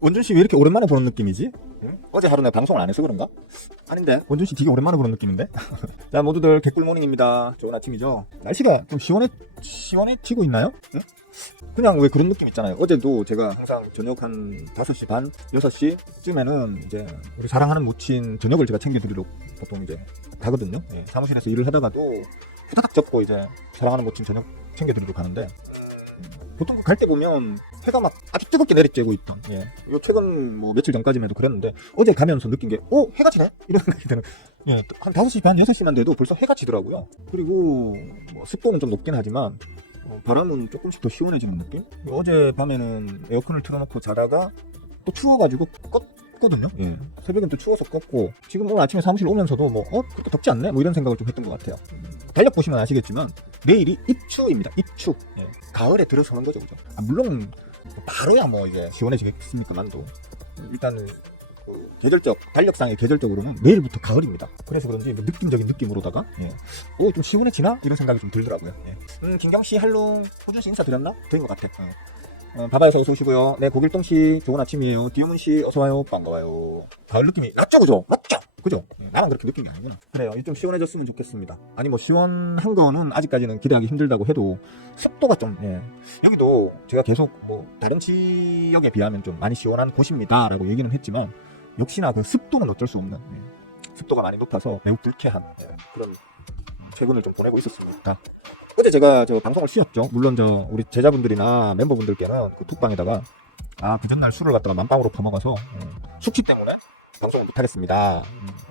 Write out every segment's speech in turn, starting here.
원준 씨 왜 이렇게 오랜만에 보는 느낌이지? 응? 어제 하루 내 방송을 안 해서 그런가? 아닌데 원준 씨 되게 오랜만에 보는 느낌인데? 자, 모두들 개꿀모닝입니다. 좋은 아침이죠? 날씨가 좀 시원해지고 있나요? 응? 그냥 왜 그런 느낌 있잖아요. 어제도 제가 항상 저녁 한 5시 반, 6시쯤에는 이제 우리 사랑하는 모친 저녁을 제가 챙겨드리러 보통 이제 가거든요. 예, 사무실에서 일을 하다가도 후다닥 접고 이제 사랑하는 모친 저녁 챙겨드리러 가는데 보통 갈 때 보면 해가 막 아주 뜨겁게 내리쬐고 있던, 예. 요 최근 뭐 며칠 전까지만 해도 그랬는데 어제 가면서 느낀 게 해가 지네? 이런 생각이 드는, 예. 한 5시 반, 6시만 돼도 벌써 해가 지더라고요. 그리고 뭐 습도는 좀 높긴 하지만 바람은 조금씩 더 시원해지는 느낌? 어제 밤에는 에어컨을 틀어놓고 자다가 또 추워가지고 껐거든요. 예. 새벽엔 또 추워서 껐고, 지금 오늘 아침에 사무실 오면서도 뭐 그렇게 덥지 않네? 뭐 이런 생각을 좀 했던 것 같아요. 달력 보시면 아시겠지만 내일이 입추입니다. 입추. 예. 가을에 들어서는 거죠, 그죠? 물론 바로야 뭐 이제 시원해지겠습니까만도 일단은 달력상의 계절적으로는 내일부터 가을입니다. 그래서 그런지 뭐 느낌적인 느낌으로다가 좀 시원해지나? 이런 생각이 좀 들더라고요. 예. 김경씨, 할롱, 호준씨 인사드렸나? 된 것 같아. 바바에서 어서 오시고요. 네, 고길동씨 좋은 아침이에요. 디오문씨 어서와요. 반가워요. 가을 느낌이 났죠, 그죠? 맞죠? 그죠? 나만 그렇게 느낀 게 아니구나. 그래요, 좀 시원해졌으면 좋겠습니다. 아니 뭐 시원한 거는 아직까지는 기대하기 힘들다고 해도 습도가 좀, 여기도 제가 계속 뭐 다른 지역에 비하면 좀 많이 시원한 곳입니다 라고 얘기는 했지만 역시나 그 습도는 어쩔 수 없는, 습도가 많이 높아서 매우 불쾌한 그런 최근을 좀 보내고 있었습니다. 어제 제가 방송을 쉬었죠. 물론 우리 제자분들이나 멤버분들께는 그 툭방에다가 그 전날 술을 갖다가 만빵으로 퍼먹어서 숙취 때문에 방송을 못하겠습니다.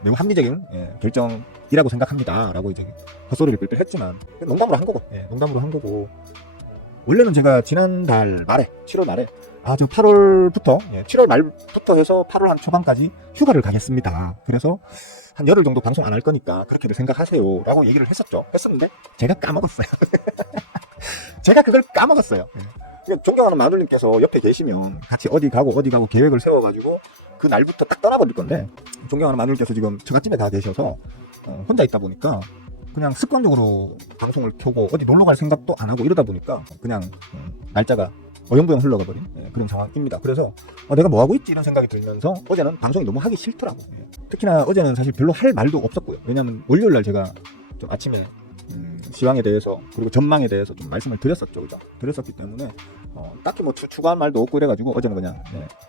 매우 합리적인 결정이라고 생각합니다 라고 이제 헛소리를 뺄 했지만 농담으로 한 거고, 원래는 제가 지난달 말에 7월 말에 7월 말부터 해서 8월 한 초반까지 휴가를 가겠습니다. 그래서 한 열흘 정도 방송 안 할 거니까 그렇게들 생각하세요 라고 얘기를 했었는데 제가 까먹었어요. 제가 그걸 까먹었어요. 존경하는 마눌님께서 옆에 계시면 같이 어디 가고 계획을 세워가지고 그 날부터 딱 떠나버릴 건데, 존경하는 마눌께서 지금 저갓집에 다 계셔서 혼자 있다 보니까 그냥 습관적으로 방송을 켜고 어디 놀러 갈 생각도 안 하고 이러다 보니까 그냥 날짜가 어영부영 흘러가 버린 그런 상황입니다. 그래서 내가 뭐 하고 있지 이런 생각이 들면서 어제는 방송이 너무 하기 싫더라고. 특히나 어제는 사실 별로 할 말도 없었고요. 왜냐면 월요일날 제가 좀 아침에 시황에 대해서 그리고 전망에 대해서 좀 말씀을 드렸었죠, 그죠? 드렸었기 때문에 딱히 뭐 추가한 말도 없고 이래가지고 어제는 그냥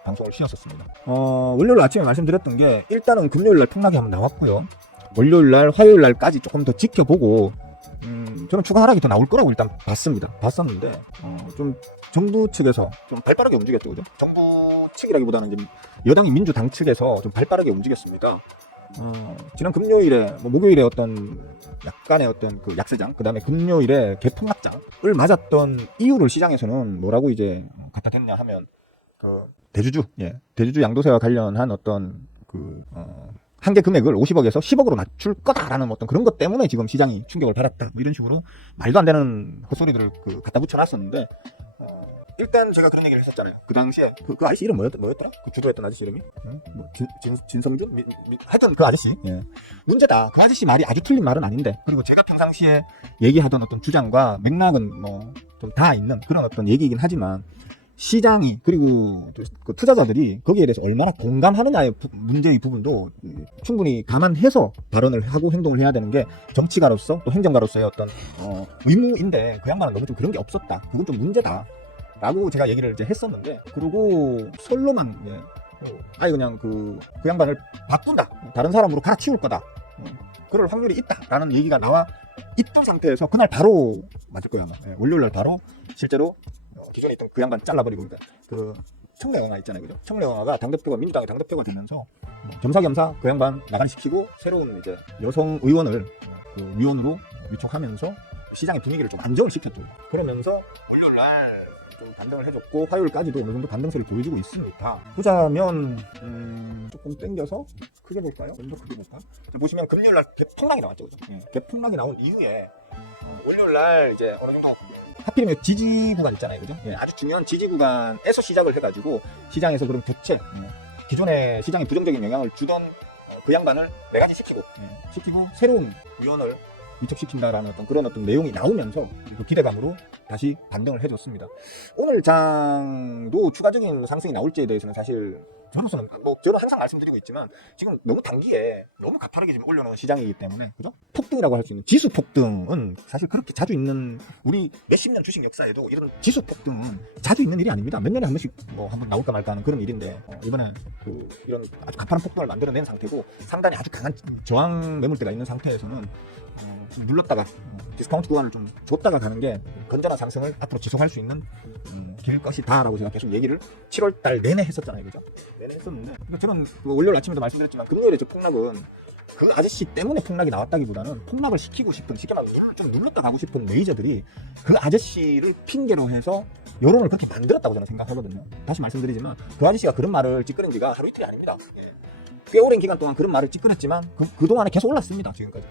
방송을 쉬었었습니다. 월요일 아침에 말씀드렸던 게 일단은 금요일날 폭락이 한번 나왔고요. 월요일날, 화요일날까지 조금 더 지켜보고 저는 추가 하락이 더 나올 거라고 일단 봤었는데 좀 정부 측에서 좀 발빠르게 움직였죠, 그죠? 정부 측이라기보다는 좀 여당인 민주당 측에서 좀 발빠르게 움직였습니다. 지난 금요일에 목요일에 어떤 약간의 어떤 그 약세장, 그 다음에 금요일에 개폭락장을 맞았던 이유를 시장에서는 뭐라고 이제 갖다 댔냐 하면 그 대주주 양도세와 관련한 어떤 그 한계 금액을 50억에서 10억으로 낮출 거다라는 어떤 그런 것 때문에 지금 시장이 충격을 받았다, 뭐 이런 식으로 말도 안 되는 헛소리들을 갖다 붙여놨었는데, 일단 제가 그런 얘기를 했었잖아요. 그 당시에 그 아저씨 이름 뭐였더라? 그 주도했던 아저씨 이름이? 진성준? 하여튼 그 아저씨. 문제다. 그 아저씨 말이 아주 틀린 말은 아닌데, 그리고 제가 평상시에 얘기하던 어떤 주장과 맥락은 뭐 좀 다 있는 그런 어떤 얘기이긴 하지만 시장이 그리고 그 투자자들이 거기에 대해서 얼마나 공감하느냐의 문제의 부분도 충분히 감안해서 발언을 하고 행동을 해야 되는 게 정치가로서 또 행정가로서의 어떤 의무인데, 그 양반은 너무 좀 그런 게 없었다. 그건 좀 문제다 라고 제가 얘기를 이제 했었는데, 그리고 솔로만 그냥 그 양반을 바꾼다, 다른 사람으로 갈아치울 거다, 그럴 확률이 있다라는 얘기가 나와 있던 상태에서 그날 바로 맞을 거예요, 아마. 월요일날 바로 실제로 기존에 있던 그 양반 잘라버리고, 그 청래영화 있잖아요, 그죠? 청래영화가 민주당의 당대표가 되면서 겸사겸사 그 양반 나가시키고 새로운 이제 여성 의원을 그 위원으로 위촉하면서 시장의 분위기를 좀 안정을 시켰죠. 그러면서 월요일날 좀 반등을 해줬고 화요일까지도 어느 정도 반등세를 보여주고 있습니다. 보자면 조금 땡겨서 크게 볼까요? 좀 더 크게 볼까? 보시면 금요일날 개폭락이 나왔죠, 그죠? 개폭락이 나온 이후에 월요일날 이제 어느 정도 하필이면 지지 구간 있잖아요, 그죠? 아주 중요한 지지 구간에서 시작을 해가지고 시장에서 그런 부채, 기존에 시장에 부정적인 영향을 주던 그 양반을 매가지 시키고 새로운 위원을 위축시킨다라는 그런 내용이 나오면서 그 기대감으로 다시 반등을 해줬습니다. 오늘 장도 추가적인 상승이 나올지에 대해서는 사실 저로서는 저는 항상 말씀드리고 있지만 지금 너무 단기에 너무 가파르게 지금 올려놓은 시장이기 때문에 그죠? 폭등이라고 할 수 있는 지수 폭등은 사실 그렇게 자주 있는 우리 몇십 년 주식 역사에도 이런 지수 폭등은 자주 있는 일이 아닙니다. 몇 년에 한 번씩 한번 나올까 말까 하는 그런 일인데 이번에 이런 아주 가파른 폭등을 만들어낸 상태고 상단에 아주 강한 저항 매물대가 있는 상태에서는 눌렀다가 디스카운트 구간을 좀 줬다가 가는 게 건전한 상승을 앞으로 지속할 수 있는 길 것이다 라고 제가 계속 얘기를 7월달 내내 했었잖아요. 그죠? 내내 했었는데 그러니까 저는 월요일 아침에도 말씀드렸지만 금요일에 저 폭락은 그 아저씨 때문에 폭락이 나왔다기보다는 폭락을 시키고 싶은 쉽게 말하면 좀 눌렀다 가고 싶은 메이저들이 그 아저씨를 핑계로 해서 여론을 그렇게 만들었다고 저는 생각하거든요. 다시 말씀드리지만 그 아저씨가 그런 말을 찌끄는 지가 하루 이틀이 아닙니다. 꽤 오랜 기간 동안 그런 말을 찌끄렸지만 그동안에 계속 올랐습니다. 지금까지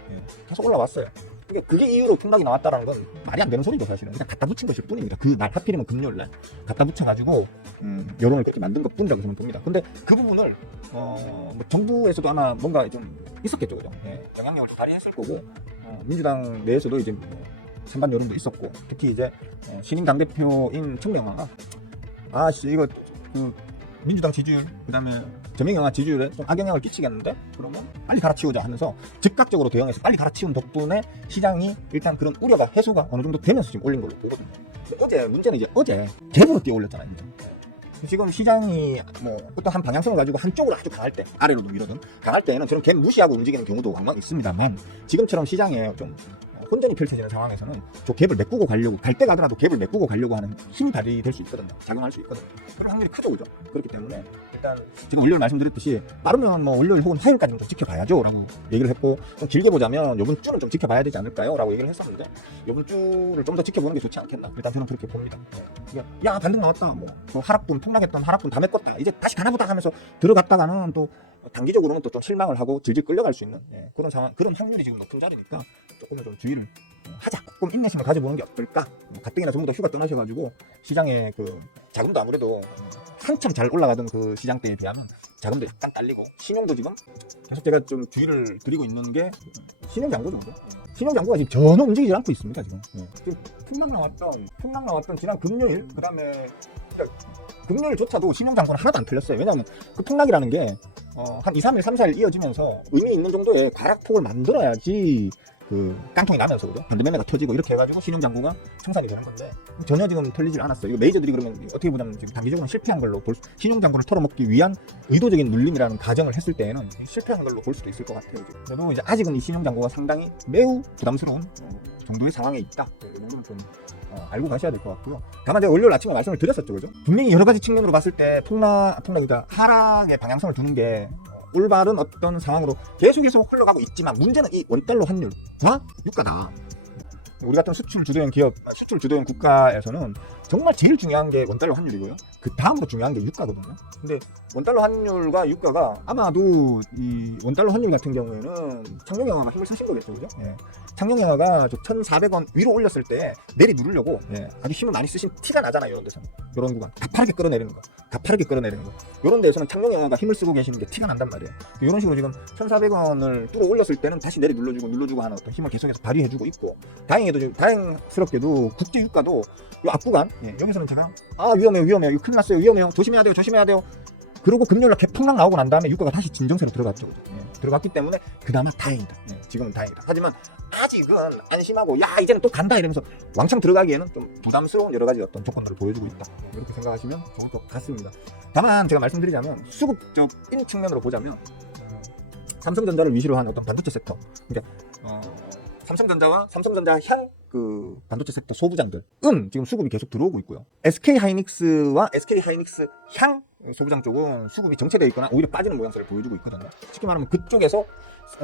계속 올라왔어요. 그러니까 그게 이후로 폭락이 나왔다는 건 말이 안 되는 소리죠. 사실은 그냥 갖다 붙인 것일 뿐입니다. 그날 하필이면 금요일날 갖다 붙여가지고 여론을 그렇게 만든 것 뿐이라고 저는 봅니다. 근데 그 부분을 정부에서도 아마 뭔가 좀 있었겠죠. 그죠? 영향력을 좀 발휘했을 거고 민주당 내에서도 이제 찬반 여론도 있었고 특히 이제 신임 당대표인 청명화가 이거 민주당 지지율 그다음에 저명영화 지지율에 좀 악영향을 끼치겠는데 그러면 빨리 갈아치우자 하면서 즉각적으로 대응해서 빨리 갈아치운 덕분에 시장이 일단 그런 우려가 해소가 어느 정도 되면서 지금 올린 걸로 보거든요. 어제 문제는 이제 어제 갭으로 뛰어 올렸잖아요. 지금 시장이 어떤 한 방향성을 가지고 한쪽으로 아주 강할 때 아래로도 밀어든 강할 때에는 저는 갭 무시하고 움직이는 경우도 왕왕 있습니다만 지금처럼 시장에 좀 혼전이 펼쳐지는 상황에서는 저 갭을 메꾸고 가려고 갈 때 가더라도 갭을 메꾸고 가려고 하는 힘이 발휘될 수 있거든요. 작용할 수 있거든요. 그런 확률이 크죠, 그죠? 그렇기 때문에 일단 지금 월요일 말씀드렸듯이 빠르면 월요일 혹은 화요일까지는 좀 지켜봐야죠 라고 얘기를 했고 좀 길게 보자면 이번 주는 좀 지켜봐야 되지 않을까요? 라고 얘기를 했었는데 이번 주를 좀 더 지켜보는 게 좋지 않겠나? 일단 저는 그렇게 봅니다. 야 반등 나왔다. 하락분 폭락했던 하락분 다 메꿨다. 이제 다시 가나보다 하면서 들어갔다가는 또 단기적으로는 또 좀 실망을 하고 질질 끌려갈 수 있는 그런 상황, 그런 확률이 지금 높은 자리니까 조금 좀 주의를 하자. 조금 인내심을 가져보는 게 어떨까? 가뜩이나 전부 다 휴가 떠나셔가지고 시장에 그 자금도 아무래도 한참 잘 올라가던 그 시장대에 비하면 자금도 약간 딸리고 신용도 지금 계속 제가 좀 주의를 드리고 있는 게 신용장고 정도? 신용장고가 지금 전혀 움직이지 않고 있습니다. 지금 폭락 나왔던 지난 금요일 그 다음에 금요일조차도 신용장고는 하나도 안 털렸어요. 왜냐하면 그 폭락이라는 게 한 2, 3일, 3, 4일 이어지면서 의미 있는 정도의 가락폭을 만들어야지 그 깡통이 나면서 그죠? 반대매매가 터지고 이렇게 해가지고 신용장고가 청산이 되는 건데 전혀 지금 털리질 않았어요. 이거 메이저들이 그러면 어떻게 보자면 지금 단기적으로 실패한 걸로 신용장고를 털어먹기 위한 의도적인 눌림이라는 가정을 했을 때에는 실패한 걸로 볼 수도 있을 것 같아요. 그래도 이제 아직은 이 신용장고가 상당히 매우 부담스러운 정도의 상황에 있다. 이 정도는 좀 알고 가셔야 될 것 같고요. 다만 제가 월요일 아침에 말씀을 드렸었죠, 그죠? 분명히 여러 가지 측면으로 봤을 때 폭락이다 하락의 방향성을 두는 게 올바른 어떤 상황으로 계속해서 흘러가고 있지만 문제는 이 원달러 환율과 유가다. 우리 같은 수출 주도형 기업, 수출 주도형 국가에서는 정말 제일 중요한 게 원달러 환율이고요. 그 다음으로 중요한 게 유가거든요. 근데 원달러 환율과 유가가 아마도 이 원달러 환율 같은 경우에는 창룡영화가 힘을 쓰신 거겠죠, 그죠? 창룡영화가 1,400원 위로 올렸을 때 내리 누르려고 아주 힘을 많이 쓰신 티가 나잖아요. 이런 데서 이런 구간 가파르게 끌어내리는 거, 이런 데에서는 창룡영화가 힘을 쓰고 계시는 게 티가 난단 말이에요. 이런 식으로 지금 1,400원을 뚫어 올렸을 때는 다시 내리 눌러주고 하는 어떤 힘을 계속해서 발휘해주고 있고 다행스럽게도 국제 유가도 이 앞구간 여기서는 제가 위험해요 이거 큰일 났어요 위험해요 조심해야 돼요 그리고 금요일날 폭락 나오고 난 다음에 유가가 다시 진정세로 들어갔죠. 들어갔기 때문에 그나마 다행이다. 지금은 다행이다. 하지만 아직은 안심하고 이제는 또 간다 이러면서 왕창 들어가기에는 좀 부담스러운 여러 가지 어떤 조건들을 보여주고 있다. 이렇게 생각하시면 좋을 것 같습니다. 다만 제가 말씀드리자면 수급적인 측면으로 보자면 삼성전자를 위시로 한 어떤 반도체 섹터, 그러니까 삼성전자와 삼성전자향 그 반도체 섹터 소부장들은 지금 수급이 계속 들어오고 있고요. SK하이닉스와 SK하이닉스향 소부장 쪽은 수급이 정체되어 있거나 오히려 빠지는 모양새를 보여주고 있거든요. 쉽게 말하면 그쪽에서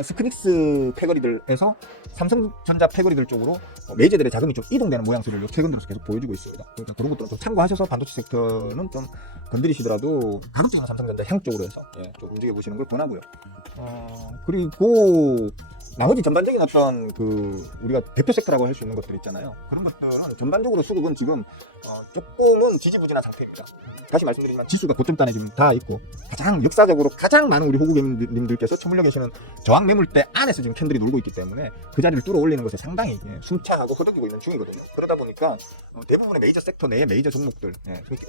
스크닉스 패거리들에서 삼성전자 패거리들 쪽으로 메이저들의 자금이 좀 이동되는 모양새를 최근 들어서 계속 보여주고 있습니다. 그러니까 그런 것들은 좀 참고하셔서 반도체 섹터는 좀 건드리시더라도 가급적이면 삼성전자 향 쪽으로 해서 좀 움직여 보시는 걸 권하고요. 그리고 나머지 전반적인 어떤 우리가 대표 섹터라고 할 수 있는 것들 있잖아요. 그런 것들은 전반적으로 수급은 지금 조금은 지지부진한 상태입니다. 다시 말씀드리지만 지수가 고점단에 지금 다 있고 역사적으로 가장 많은 우리 호구개미님들께서 처물려 계시는 저항 매물대 안에서 지금 캔들이 놀고 있기 때문에 그 자리를 뚫어 올리는 것에 상당히 숨차하고 허덕이고 있는 중이거든요. 그러다 보니까 대부분의 메이저 섹터 내의 메이저 종목들,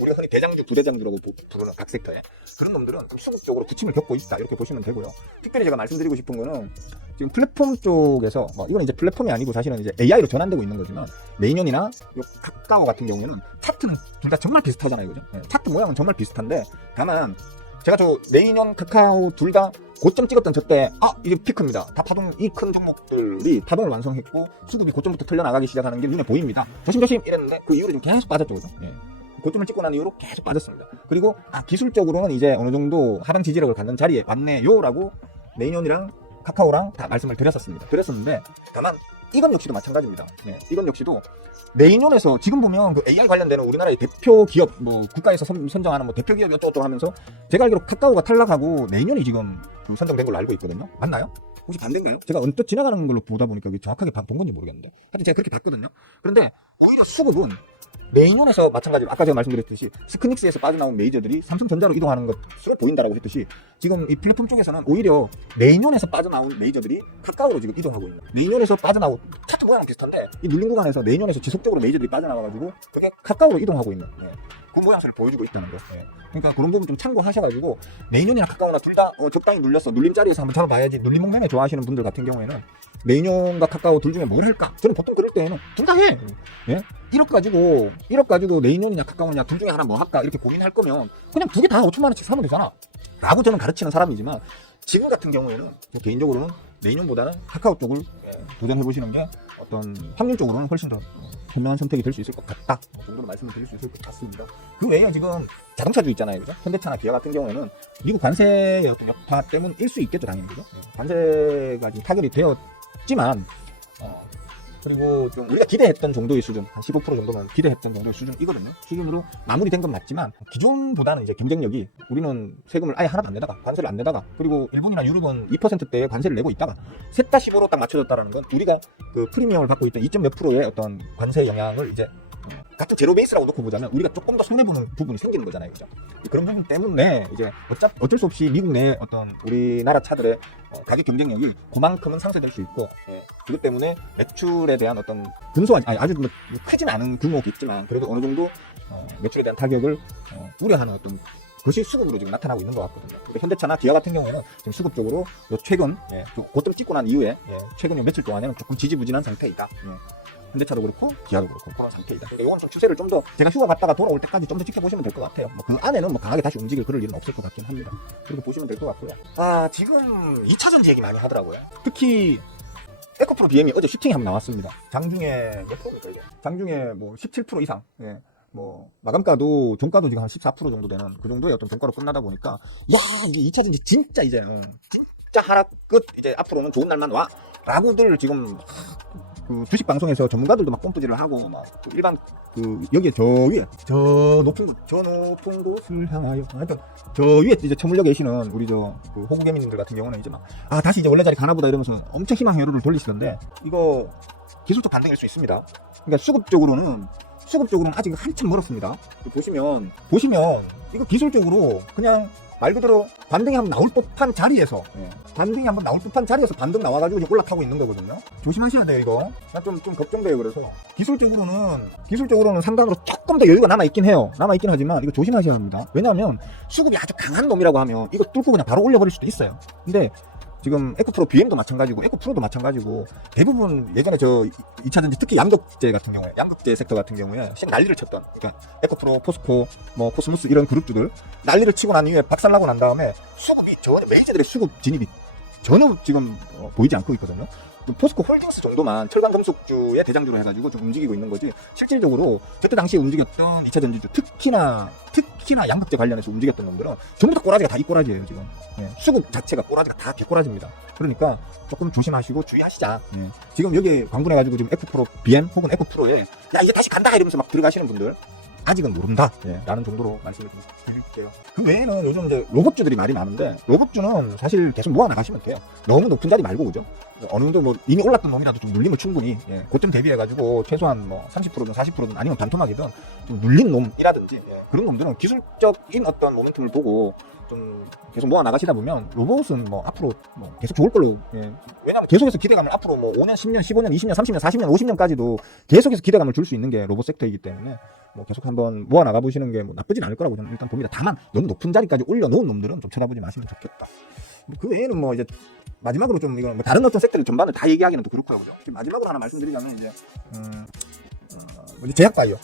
우리가 흔히 대장주, 부대장주라고 부르는 각 섹터에 그런 놈들은 좀 수급적으로 부침을 겪고 있다 이렇게 보시면 되고요. 특별히 제가 말씀드리고 싶은 거는 지금 플랫폼 쪽에서 이건 이제 플랫폼이 아니고 사실은 이제 AI로 전환되고 있는 거지만 메이년이나 요 카카오 같은 경우에는 차트는 둘 다 정말 비슷하잖아요, 그죠? 차트 모양은 정말 비슷한데 다만 제가 저 메이년, 카카오 둘 다 고점 찍었던 저때 이게 피크입니다. 다 파동, 이 큰 종목들이 파동을 완성했고 수급이 고점부터 털려나가기 시작하는 게 눈에 보입니다. 조심조심 이랬는데 그 이후로 좀 계속 빠졌죠, 그죠? 고점을 찍고 난 이후로 계속 빠졌습니다. 그리고 기술적으로는 이제 어느 정도 하방 지지력을 갖는 자리에 왔네요라고 메이년이랑 카카오랑 다 말씀을 드렸었는데 다만 이건 역시도 마찬가지입니다. 이건 역시도 메이년에서 지금 보면 그 AI 관련되는 우리나라의 대표 기업 국가에서 선정하는 대표 기업이 어쩌고저쩌고 하면서 제가 알기로 카카오가 탈락하고 메이년이 지금 선정된 걸로 알고 있거든요. 맞나요? 혹시 반대인가요? 제가 언뜻 지나가는 걸로 보다 보니까 정확하게 본 건지 모르겠는데 하여튼 제가 그렇게 봤거든요. 그런데 오히려 수급은 메이년에서 마찬가지로 아까 제가 말씀드렸듯이 스크닉스에서 빠져나온 메이저들이 삼성전자로 이동하는 것으로 보인다라고 했듯이 지금 이 플랫폼 쪽에서는 오히려 메이년에서 빠져나온 메이저들이 카카오로 지금 이동하고 있는 메이년에서 빠져나온 차트 모양은 비슷한데 이 눌린 구간에서 메이년에서 지속적으로 메이저들이 빠져나와가지고 그게 카카오로 이동하고 있는 그 모양새를 보여주고 있다는 거. 그러니까 그런 부분 좀 참고하셔가지고 메이년이나 카카오나 둘 다 적당히 눌렸어 눌림 자리에서 한번 잡아봐야지 눌림 목매매 좋아하시는 분들 같은 경우에는 메이년과 카카오 둘 중에 뭘 할까? 저는 보통 그럴 때에는 둘 다 해. 1억 가지고 메이년이냐 카카오냐 둘 중에 하나 뭐 할까 이렇게 고민할 거면 그냥 두 개 다 5천만 원씩 사면 되잖아 라고 저는 가르치는 사람이지만 지금 같은 경우에는 개인적으로는 메이년보다는 카카오 쪽을 도전해보시는 게 어떤 확률적으로는 훨씬 더 현명한 선택이 될 수 있을 것 같다 정도로 말씀을 드릴 수 있을 것 같습니다. 그 외에 지금 자동차주 있잖아요, 그죠? 현대차나 기아 같은 경우에는 미국 관세의 어떤 여파 때문일 수 있겠죠, 당연히, 그죠? 관세가 지금 타결이 되었지만 그리고 좀 우리가 기대했던 정도의 수준, 한 15% 정도만 기대했던 정도의 수준이거든요. 수준으로 마무리된 건 맞지만 기존보다는 이제 경쟁력이 우리는 세금을 아예 하나도 안 내다가 관세를 안 내다가 그리고 일본이나 유럽은 2%대의 관세를 내고 있다가 셋 다 15로 딱 맞춰졌다라는 건 우리가 그 프리미엄을 받고 있던 2몇 프로의 어떤 관세 영향을 이제 같은 제로 베이스라고 놓고 보자면 우리가 조금 더 손해보는 부분이 생기는 거잖아요, 그죠? 그런 부분 때문에 이제 어쩔 수 없이 미국 내 어떤 우리나라 차들의 가격 경쟁력이 그만큼은 상쇄될 수 있고 그것 때문에 매출에 대한 어떤 근소한 아주 크진 않은 규모겠지만 그래도 어느 정도 매출에 대한 타격을 우려하는 어떤 그것이 수급으로 지금 나타나고 있는 것 같거든요. 근데 현대차나 기아 같은 경우에는 지금 수급적으로 최근 고점 찍고 난 이후에 최근 며칠 동안에는 조금 지지부진한 상태이다. 현대차도 그렇고 기아도 그렇고 그런 상태이다. 그러니까 이건 좀 추세를 좀 더 제가 휴가 갔다가 돌아올 때까지 좀 더 지켜보시면 될 것 같아요. 그 안에는 강하게 다시 움직일 그럴 일은 없을 것 같긴 합니다. 그렇게 보시면 될 것 같고요. 지금 2차전지 얘기 많이 하더라고요. 특히 에코프로 BM이 어제 슈팅이 한번 나왔습니다. 장중에 몇 프로입니까 이거? 장중에 17% 이상. 마감가도 종가도 지금 한 14% 정도 되는 그 정도의 어떤 종가로 끝나다 보니까 이게 2차전지 진짜 이제는 진짜 하락 끝 이제 앞으로는 좋은 날만 와 라고들 지금 그 주식 방송에서 전문가들도 막 pom프질을 하고 막 일반 여기에 저 높은 곳을 향하여 하여튼 저 위에 이제 처물려 계시는 우리 호구개미님들 같은 경우는 이제 다시 이제 원래 자리 가나보다 이러면서 엄청 희망 회로를 돌리시던데 이거 기술적 반등일 수 있습니다. 그러니까 수급적으로는 아직 한참 멀었습니다. 보시면 이거 기술적으로 그냥 말 그대로 반등이 한번 나올 법한 자리에서 반등 나와가지고 지금 올라타고 있는 거거든요. 조심하셔야 돼요, 이거. 나 좀 걱정돼요. 그래서 기술적으로는 상단으로 조금 더 여유가 남아있긴 하지만 이거 조심하셔야 합니다. 왜냐하면 수급이 아주 강한 놈이라고 하면 이거 뚫고 그냥 바로 올려버릴 수도 있어요. 근데 지금 에코프로 BM도 마찬가지고 에코프로도 마찬가지고 대부분 예전에 2차전지 특히 양극재 섹터 같은 경우에 난리를 쳤던 그러니까 에코프로, 포스코, 코스모스 이런 그룹주들 난리를 치고 난 이후에 박살나고 난 다음에 수급이 전혀 메이저들의 수급 진입이 전혀 지금 보이지 않고 있거든요. 포스코 홀딩스 정도만 철강금속주의 대장주로 해가지고 좀 움직이고 있는 거지 실질적으로 저때 당시에 움직였던 2차전지주 특히나 양극재 관련해서 움직였던 놈들은 전부 다 꼬라지가 다 이 꼬라지예요 지금. 수급 자체가 꼬라지가 다 비꼬라지입니다. 그러니까 조금 조심하시고 주의하시자. 지금 여기 광분해가지고 지금 에코프로 BM 혹은 에코프로에 이제 다시 간다 이러면서 막 들어가시는 분들 아직은 모른다. 예, 라는 정도로 말씀을 좀 드릴게요. 그 외에는 요즘 이제 로봇주들이 말이 많은데 로봇주는 사실 계속 모아 나가시면 돼요. 너무 높은 자리 말고 그죠? 어느 정도 뭐 이미 올랐던 놈이라도 좀 눌림을 충분히 고점 대비해가지고 최소한 뭐 30%든 40%든 아니면 반토막이든 좀 눌린 놈이라든지 그런 놈들은 기술적인 어떤 모멘텀을 보고 좀 계속 모아 나가시다 보면 로봇은 뭐 앞으로 뭐 계속 좋을 걸로 왜냐하면 계속해서 기대감을 앞으로 뭐 5년, 10년, 15년, 20년, 30년, 40년, 50년까지도 계속해서 기대감을 줄 수 있는 게 로봇 섹터이기 때문에 뭐 계속 한번 모아 나가 보시는 게 뭐 나쁘진 않을 거라고 저는 일단 봅니다. 다만 너무 높은 자리까지 올려놓은 놈들은 좀 쳐다보지 마시면 좋겠다. 그 외에는 뭐 이제 마지막으로 좀 이건 뭐 다른 어떤 섹터를 전반을 다 얘기하기는 또 그렇고요, 그죠? 마지막으로 하나 말씀드리자면 이제 제약 바이오.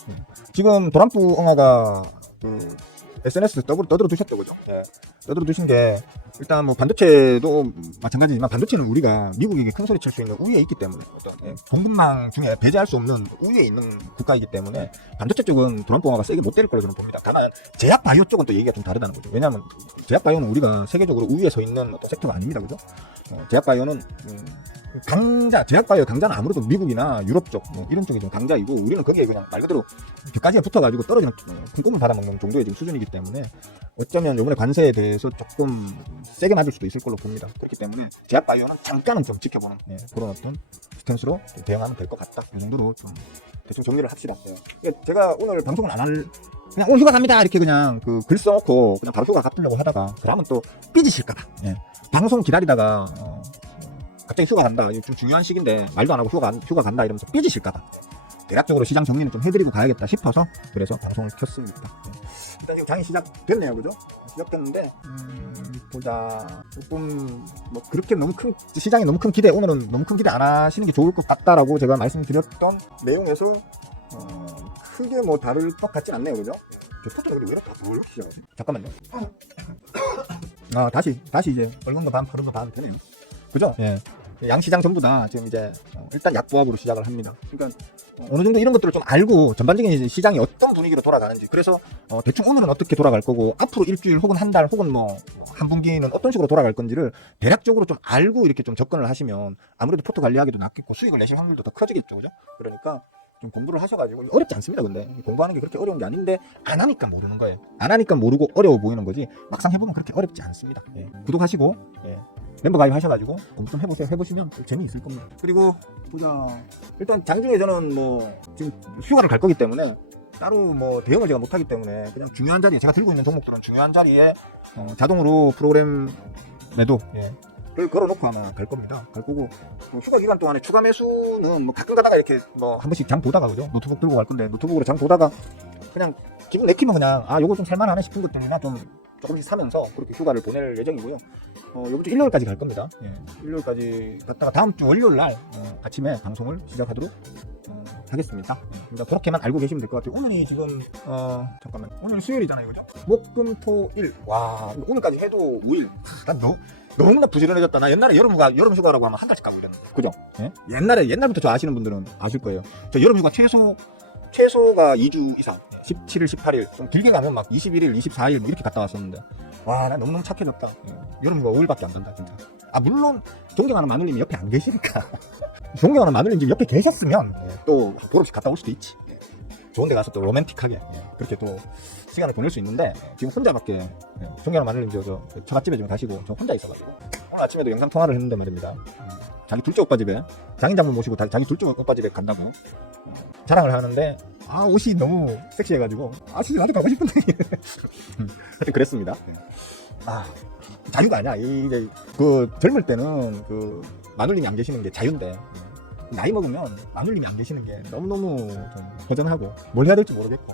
지금 도란프 엉아가 그 SNS 떠들어 두셨죠, 그죠? 예. 떠들어 두신 게 일단 뭐 반도체도 마찬가지지만 반도체는 우리가 미국에게 큰 소리 칠 수 있는 우위에 있기 때문에 어떤 공급망 중에 배제할 수 없는 우위에 있는 국가이기 때문에 반도체 쪽은 도란프 엉아가 세게 못 때릴 거라고 저는 봅니다. 다만 제약 바이오 쪽은 또 얘기가 좀 다르다는 거죠. 왜냐하면 제약 바이오는 우리가 세계적으로 우위에 서 있는 어떤 섹터가 아닙니다, 그죠? 제약 바이오는 제약 바이오 강자는 아무래도 미국이나 유럽 쪽 이런 쪽이 좀 강자이고 우리는 거기에 그냥 말 그대로 벽까지에 붙어가지고 떨어지는 큰 꿈을 받아먹는 정도의 지금 수준이기 때문에 어쩌면 이번에 관세에 대해서 조금 세게 맞을 수도 있을 걸로 봅니다. 그렇기 때문에 제약 바이오는 잠깐은 좀 지켜보는 그런 어떤 스탠스로 대응하면 될 것 같다. 이 정도로 좀 대충 정리를 합시다. 제가 오늘 방송을 안 할 그냥 오늘 휴가 갑니다 이렇게 그냥 그 글 써놓고 그냥 바로 휴가 갔으려고 하다가 그러면 또 삐지실까봐 방송 기다리다가 갑자기 휴가 간다. 좀 중요한 시기인데 말도 안 하고 휴가 간다 이러면서 삐지실까봐 대략적으로 시장 정리는 좀 해드리고 가야겠다 싶어서 그래서 방송을 켰습니다. 일단 지금 장이 시작됐네요, 그죠? 시작됐는데 보자 조금 뭐 그렇게 너무 큰 시장이 너무 큰 기대 오늘은 너무 큰 기대 안 하시는 게 좋을 것 같다라고 제가 말씀드렸던 내용에서 크게 뭐 다를 것 같진 않네요, 그죠? 저 포트가 왜 이렇게 올라오시죠? 잠깐만요. 다시 이제 붉은 거 반, 푸른 거 반 되네요. 그죠? 예. 양시장 전부 다 지금 이제 일단 약보합으로 시작을 합니다. 그러니까 어느 정도 이런 것들을 좀 알고 전반적인 이제 시장이 어떤 분위기로 돌아가는지 그래서 대충 오늘은 어떻게 돌아갈 거고 앞으로 일주일 혹은 한 달 혹은 뭐 한 분기는 어떤 식으로 돌아갈 건지를 대략적으로 좀 알고 이렇게 좀 접근을 하시면 아무래도 포트 관리하기도 낫겠고 수익을 내실 확률도 더 커지겠죠, 그죠? 그러니까 좀 공부를 하셔가지고 어렵지 않습니다. 근데 공부하는 게 그렇게 어려운 게 아닌데 안 하니까 모르는 거예요. 안 하니까 모르고 어려워 보이는 거지 막상 해보면 그렇게 어렵지 않습니다. 구독하시고 멤버 가입하셔가지고 공부 좀 해보세요. 해보시면 재미있을 겁니다. 그리고 보자 일단 장중에 저는 뭐 지금 휴가를 갈 거기 때문에 따로 뭐 대응을 제가 못하기 때문에 그냥 중요한 자리에 제가 들고 있는 종목들은 중요한 자리에 자동으로 프로그램 매도 를 걸어놓고 아마 갈 겁니다. 갈 거고 휴가 기간 동안에 추가 매수는 뭐 가끔 가다가 이렇게 뭐 한 번씩 장 보다가 그죠? 노트북 들고 갈 건데 노트북으로 장 보다가 그냥 기분 내키면 그냥 요거 좀 살만하네 싶은 것들이나 좀 조금씩 사면서 그렇게 휴가를 보낼 예정이고요. 이번 주 일요일까지 갈 겁니다. 일요일까지 갔다가 다음 주 월요일 날 아침에 방송을 시작하도록 하겠습니다. 그러니까 그렇게만 알고 계시면 될 것 같아요. 오늘이 지금 잠깐만 오늘 수요일이잖아요, 그죠? 목금토일 와 오늘까지 해도 5일. 난 너무나 부지런해졌다. 나 옛날에 여름 휴가라고 하면 한 달씩 가고 이랬는데, 그죠? 옛날부터 저 아시는 분들은 아실 거예요. 저 여름 휴가 최소가 2주 이상, 17일, 18일, 좀 길게 가면 막 21일, 24일 이렇게 갔다 왔었는데, 와, 나 너무너무 착해졌다. 여름 휴가 5일밖에 안 간다, 진짜. 물론 존경하는 마눌님이 옆에 안 계시니까. 존경하는 마눌님 지금 옆에 계셨으면 또 졸업식 갔다 올 수도 있지. 좋은 데 가서 또 로맨틱하게 그렇게 또 시간을 보낼 수 있는데 지금 혼자밖에 존경하는 마눌님 저 처갓집에 지금 가시고 저 혼자 있어가지고 오늘 아침에도 영상 통화를 했는데 말입니다. 자기 둘째 오빠 집에 장인장모 모시고 자기 둘째 오빠 집에 간다고 자랑을 하는데 옷이 너무 섹시해가지고 진짜 나도 가고 싶은데 하여튼 그랬습니다. 자유가 아니야. 이제 그 젊을 때는 그 마눌님이 안 계시는 게 자유인데 나이 먹으면 마눌님이 안 계시는 게 너무너무 좀 허전하고 뭘 해야 될지 모르겠고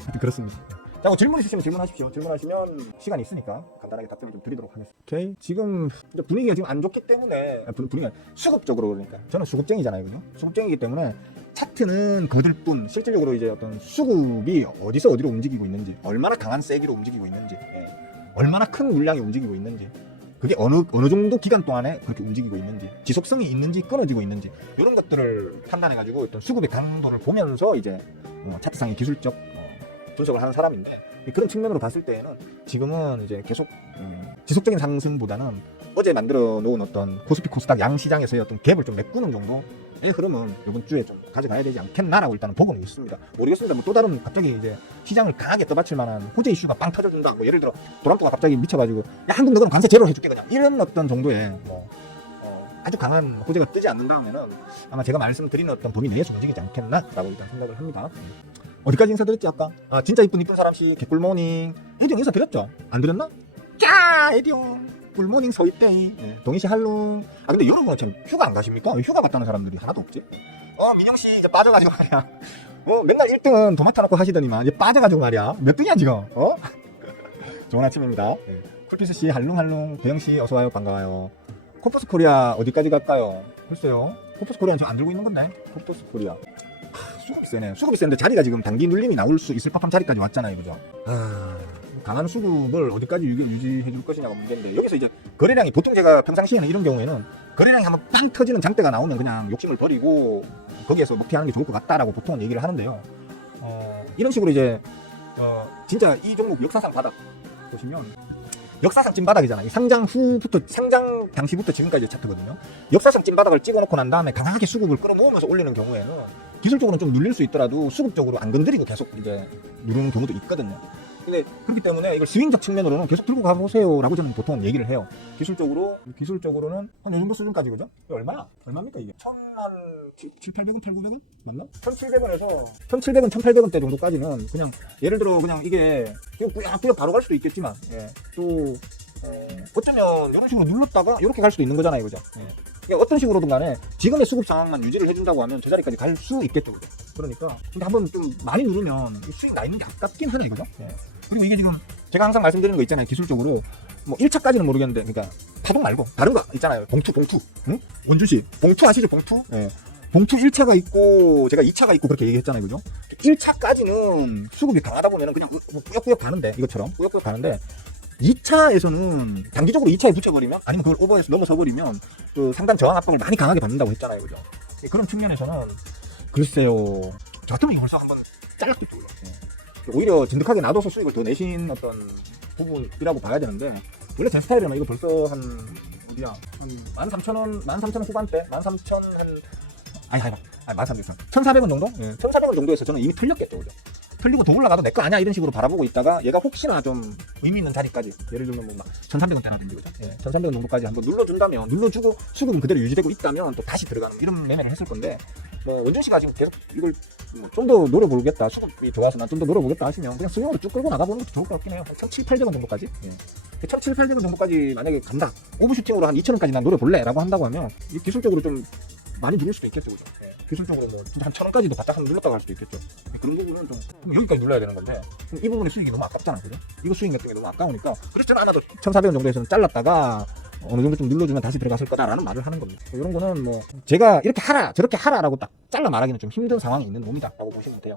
하여튼 그렇습니다. 자, 뭐 질문 있으시면 질문하십시오. 질문하시면 시간이 있으니까 간단하게 답변을 좀 드리도록 하겠습니다. 오케이. 지금 분위기가 지금 안 좋기 때문에 분위기가 수급적으로 그러니까 저는 수급쟁이잖아요, 그죠? 수급쟁이기 때문에 차트는 거들 뿐 실질적으로 이제 어떤 수급이 어디서 어디로 움직이고 있는지 얼마나 강한 세기로 움직이고 있는지 얼마나 큰 물량이 움직이고 있는지 그게 어느 정도 기간 동안에 그렇게 움직이고 있는지 지속성이 있는지 끊어지고 있는지 이런 것들을 판단해가지고 어떤 수급의 강도를 보면서 이제 차트상의 기술적 분석을 하는 사람인데 그런 측면으로 봤을 때에는 지금은 이제 계속 지속적인 상승보다는 어제 만들어 놓은 어떤 코스피 코스닥 양시장에서의 어떤 갭을 좀 메꾸는 정도 흐름은 이번 주에 좀 가져가야 되지 않겠나라고 일단은 보고는 있습니다. 모르겠습니다. 뭐 또 다른 갑자기 이제 시장을 강하게 떠받칠 만한 호재 이슈가 빵 터져준다. 뭐 예를 들어 트럼프가 갑자기 미쳐가지고 야 한국 너 그럼 관세 제로 해줄게 그냥 이런 어떤 정도의 뭐 아주 강한 호재가 뜨지 않는다면은 아마 제가 말씀드리는 어떤 범위 내에서 움직이지 않겠나라고 일단 생각을 합니다. 어디까지 인사드렸지 아까? 아 진짜 이쁜 사람씨 개꿀모닝 에디형 인사드렸죠? 안 드렸나? 짜 에디형 꿀모닝 서있대이 동희씨 할롱. 아 근데 여러분은 참 휴가 안 가십니까? 왜 휴가 갔다는 사람들이 하나도 없지? 민영씨 이제 빠져가지고 말이야 맨날 1등은 도맡아 놓고 하시더니만 이제 빠져가지고 말이야 몇 등이야 지금? 좋은 아침입니다. 쿨피스씨 할롱할롱. 대영씨 어서와요 반가워요. 코퍼스 코리아 어디까지 갈까요? 글쎄요 코퍼스 코리아는 지금 안 들고 있는 건데. 코퍼스 코리아 수급이 세네. 수급이 센데 자리가 지금 단기 눌림이 나올 수 있을 법한 자리까지 왔잖아요 그죠? 강한 수급을 어디까지 유지해 줄 것이냐가 문제인데 여기서 이제 거래량이 보통 제가 평상시에는 이런 경우에는 거래량이 한번 빵 터지는 장대가 나오면 그냥 욕심을 버리고 거기에서 먹튀하는 게 좋을 것 같다라고 보통은 얘기를 하는데요. 이런 식으로 이제 진짜 이 종목 역사상 바닥 보시면 역사상 찐바닥이잖아요. 상장 후부터 상장 당시부터 지금까지 차트거든요. 역사상 찐바닥을 찍어놓고 난 다음에 강하게 수급을 끌어모으면서 올리는 경우에는 기술적으로는 좀 눌릴 수 있더라도 수급적으로 안 건드리고 계속 이제 누르는 경우도 있거든요. 근데 그렇기 때문에 이걸 스윙적 측면으로는 계속 들고 가보세요 라고 저는 보통 얘기를 해요. 기술적으로는 한 이 정도 수준까지 그죠? 이게 얼마입니까 이게? 7,800원, 8,900원? 맞나? 1,700원에서 1,700원, 1,800원대 정도까지는 그냥 예를 들어 그냥 이게 꾸역꾸역 바로 갈 수도 있겠지만 또 어쩌면 이런 식으로 눌렀다가 이렇게 갈 수도 있는 거잖아요 그죠? 그러니까 어떤 식으로든 간에 지금의 수급 상황만 유지를 해준다고 하면 저 자리까지 갈 수 있겠죠 그죠? 그러니까 근데 한번 좀 많이 누르면 수익 나 있는 게 아깝긴 하네 그죠? 그리고 이게 지금 제가 항상 말씀드리는 거 있잖아요. 기술적으로 뭐 1차까지는 모르겠는데 그러니까 파동 말고 다른 거 있잖아요. 봉투 응? 원주씨 봉투 아시죠? 봉투? 봉투 1차가 있고 제가 2차가 있고 그렇게 얘기했잖아요 그죠? 1차까지는 수급이 강하다 보면은 그냥 꾸역꾸역 가는데 이것처럼 꾸역꾸역 가는데 2차에서는 단기적으로 2차에 붙여버리면 아니면 그걸 오버해서 넘어서버리면 그 상단 저항 압박을 많이 강하게 받는다고 했잖아요 그죠? 그런 측면에서는 글쎄요 저 같으면 이걸 한번 잘랐겠죠 오히려 진득하게 놔둬서 수익을 더 내신 어떤 부분이라고 봐야 되는데 원래 제 스타일이면 이거 벌써 한 어디야 한 13,000원 13,000원 후반대 13,000 한 아니 1,400원 정도? 1,400원 정도에서 저는 이미 털렸겠죠 그죠? 털리고 더 올라가도 내 거 아니야 이런 식으로 바라보고 있다가 얘가 혹시나 좀 의미 있는 자리까지 예를 들면 뭐 1,300원대라든지 그죠? 1,300원 정도까지 한번 눌러준다면 눌러주고 수급은 그대로 유지되고 있다면 또 다시 들어가는 이런 매매를 했을 건데 뭐 원준 씨가 지금 계속 이걸 좀 더 노려보겠다 수급이 좋아서 난 좀 더 노려보겠다 하시면 그냥 수용으로 쭉 끌고 나가보는 것도 좋을 것 같긴 해요. 1,700, 800원 정도까지 1,700, 800원 정도까지 만약에 간다 오버슈팅으로 한 2,000원까지 난 노려볼래 라고 한다고 하면 기술적으로 좀 많이 누를 수도 있겠죠 그죠? 기술적으로 뭐 진짜 한 1,000원까지도 바짝 한번 눌렀다가 갈 수도 있겠죠. 그런 부분은 좀 여기까지 눌러야 되는 건데 이 부분의 수익이 너무 아깝잖아 그죠? 이거 수익 같은 게 너무 아까우니까 그래서 저는 아마도 1,400원 정도에서는 잘랐다가 어느 정도 좀 눌러주면 다시 들어갔을 거다라는 말을 하는 겁니다. 이런 거는 뭐 제가 이렇게 하라 저렇게 하라라고 딱 잘라 말하기는 좀 힘든 상황이 있는 놈이다라고 보시면 돼요.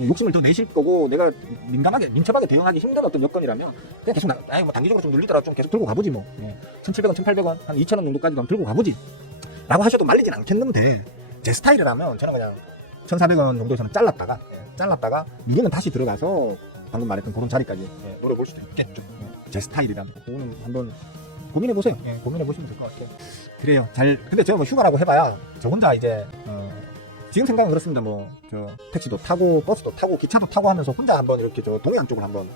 욕심을 더 내실 거고 내가 민첩하게 대응하기 힘든 어떤 여건이라면 그냥 계속 뭐 단기적으로 좀 눌리더라도 좀 계속 들고 가보지 뭐 1,700원, 1,800원 한 2,000원 정도까지 좀 들고 가보지 라고 하셔도 말리진 않겠는데 제 스타일이라면 저는 그냥 1,400원 정도에서는 잘랐다가 누르면 다시 들어가서 방금 말했던 그런 자리까지 노려볼 수도 있겠죠. 제 스타일이라면 그거는 한번 고민해보세요. 고민해보시면 될 것 같아요. 그래요. 근데 제가 뭐 휴가라고 해봐야 저 혼자 이제 지금 생각은 그렇습니다. 뭐 저 택시도 타고 버스도 타고 기차도 타고 하면서 혼자 한번 이렇게 저 동해안 쪽을 한번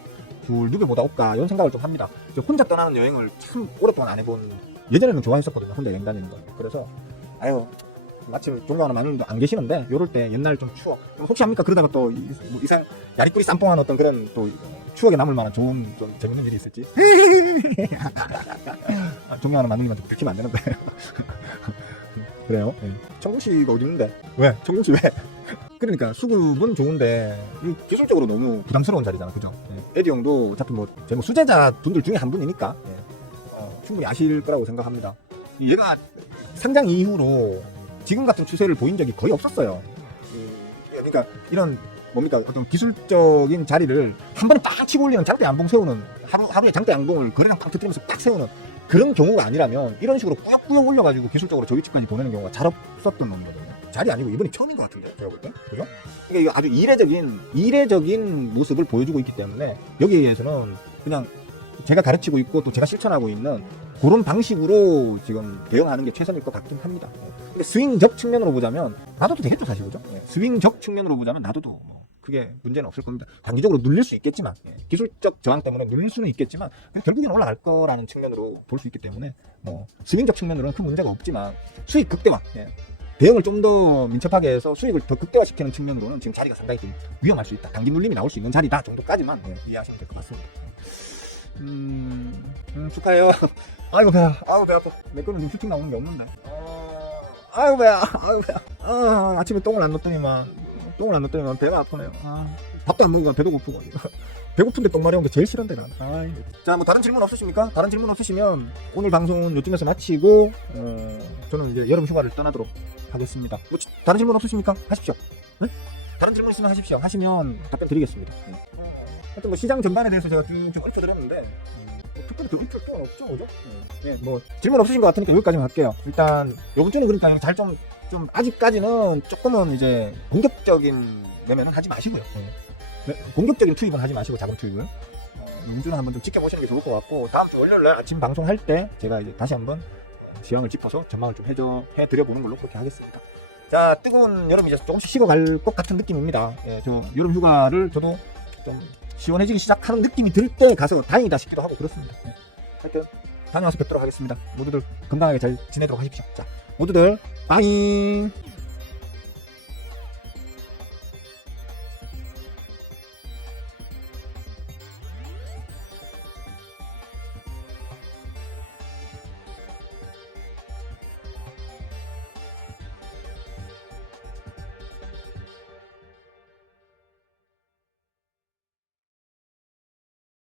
누구보다 올까 이런 생각을 좀 합니다. 저 혼자 떠나는 여행을 참 오랫동안 안 해본 예전에는 좋아했었거든요. 혼자 여행 다니는 거. 그래서 마침 존경하는 마누님도 안 계시는데 요럴 때 옛날 좀 추억 혹시 합니까? 그러다가 또 이상 야리꾸리 쌈뽕한 어떤 그런 또 추억에 남을 만한 좋은 좀 재밌는 일이 있을지 존경하는 마누님한테 들키면 안 되는데 그래요. 청구씨가 어디 있는데 왜? 청구씨 왜? 그러니까 수급은 좋은데 기술적으로 너무 부담스러운 자리잖아 그죠? 에디 형도 어차피 제 수제자 분들 중에 한 분이니까 충분히 아실 거라고 생각합니다. 얘가 상장 이후로 지금 같은 추세를 보인 적이 거의 없었어요. 그러니까 이런 뭡니까 어떤 기술적인 자리를 한 번에 딱 치고 올리는 장대 양봉 세우는 하루에 장대 양봉을 거래량 딱 터뜨리면서 딱 세우는 그런 경우가 아니라면 이런 식으로 꾸역꾸역 올려가지고 기술적으로 저위치까지 보내는 경우가 잘 없었던 놈이거든요. 자리 아니고 이번이 처음인 것 같은데 제가 볼 때 그죠? 그러니까 이거 아주 이례적인 모습을 보여주고 있기 때문에 여기에 의해서는 그냥 제가 가르치고 있고 또 제가 실천하고 있는 그런 방식으로 지금 대응하는 게 최선일 것 같긴 합니다. 근데 스윙적 측면으로 보자면 놔둬도 되겠죠, 사실. 그죠? 스윙적 측면으로 보자면 놔둬도 그게 문제는 없을 겁니다. 단기적으로 눌릴 수 있겠지만, 기술적 저항 때문에 눌릴 수는 있겠지만 결국엔 올라갈 거라는 측면으로 볼 수 있기 때문에 뭐 스윙적 측면으로는 큰 문제가 없지만 수익 극대화, 대응을 좀 더 민첩하게 해서 수익을 더 극대화시키는 측면으로는 지금 자리가 상당히 좀 위험할 수 있다. 단기 눌림이 나올 수 있는 자리다 정도까지만 이해하시면 될 것 같습니다. 축하해요. 아이고 배야, 아이고 배 아파. 내 거는 지금 슈팅 나오는 게 없는데. 아이고 배야, 아이고 배야. 아침에 똥을 안 넣었더니만 배가 아프네요. 밥도 안 먹으면 배도 고프고. 배고픈데 똥 마려운 게 제일 싫은데 난. 자, 뭐 다른 질문 없으십니까? 다른 질문 없으시면 오늘 방송은 요쯤에서 마치고 저는 이제 여름 휴가를 떠나도록 하겠습니다. 뭐 다른 질문 없으십니까? 하십시오. 네? 다른 질문 있으면 하십시오. 하시면 답변 드리겠습니다. 하여튼 뭐 시장 전반에 대해서 제가 좀 읊어드렸는데 특별히 더 읊을 필요는 없죠, 그죠? 뭐 질문 없으신 것 같으니까 여기까지만 할게요. 일단 이번 주는 그러니까 잘 좀 아직까지는 조금은 이제 공격적인 매매는 하지 마시고요. 공격적인 투입은 하지 마시고 작은 투입을 음주는 한번 좀 지켜보시는 게 좋을 것 같고, 다음 주 월요일날 아침 방송할 때 제가 이제 다시 한번 시황을 짚어서 전망을 좀 해드려보는 걸로 그렇게 하겠습니다. 자, 뜨거운 여름이 이제 조금씩 식어갈 것 같은 느낌입니다. 저 여름 휴가를 저도 좀 시원해지기 시작하는 느낌이 들 때 가서 다행이다 싶기도 하고 그렇습니다. 하여튼 다녀와서 뵙도록 하겠습니다. 모두들 건강하게 잘 지내도록 하십시오. 자, 모두들 빠이.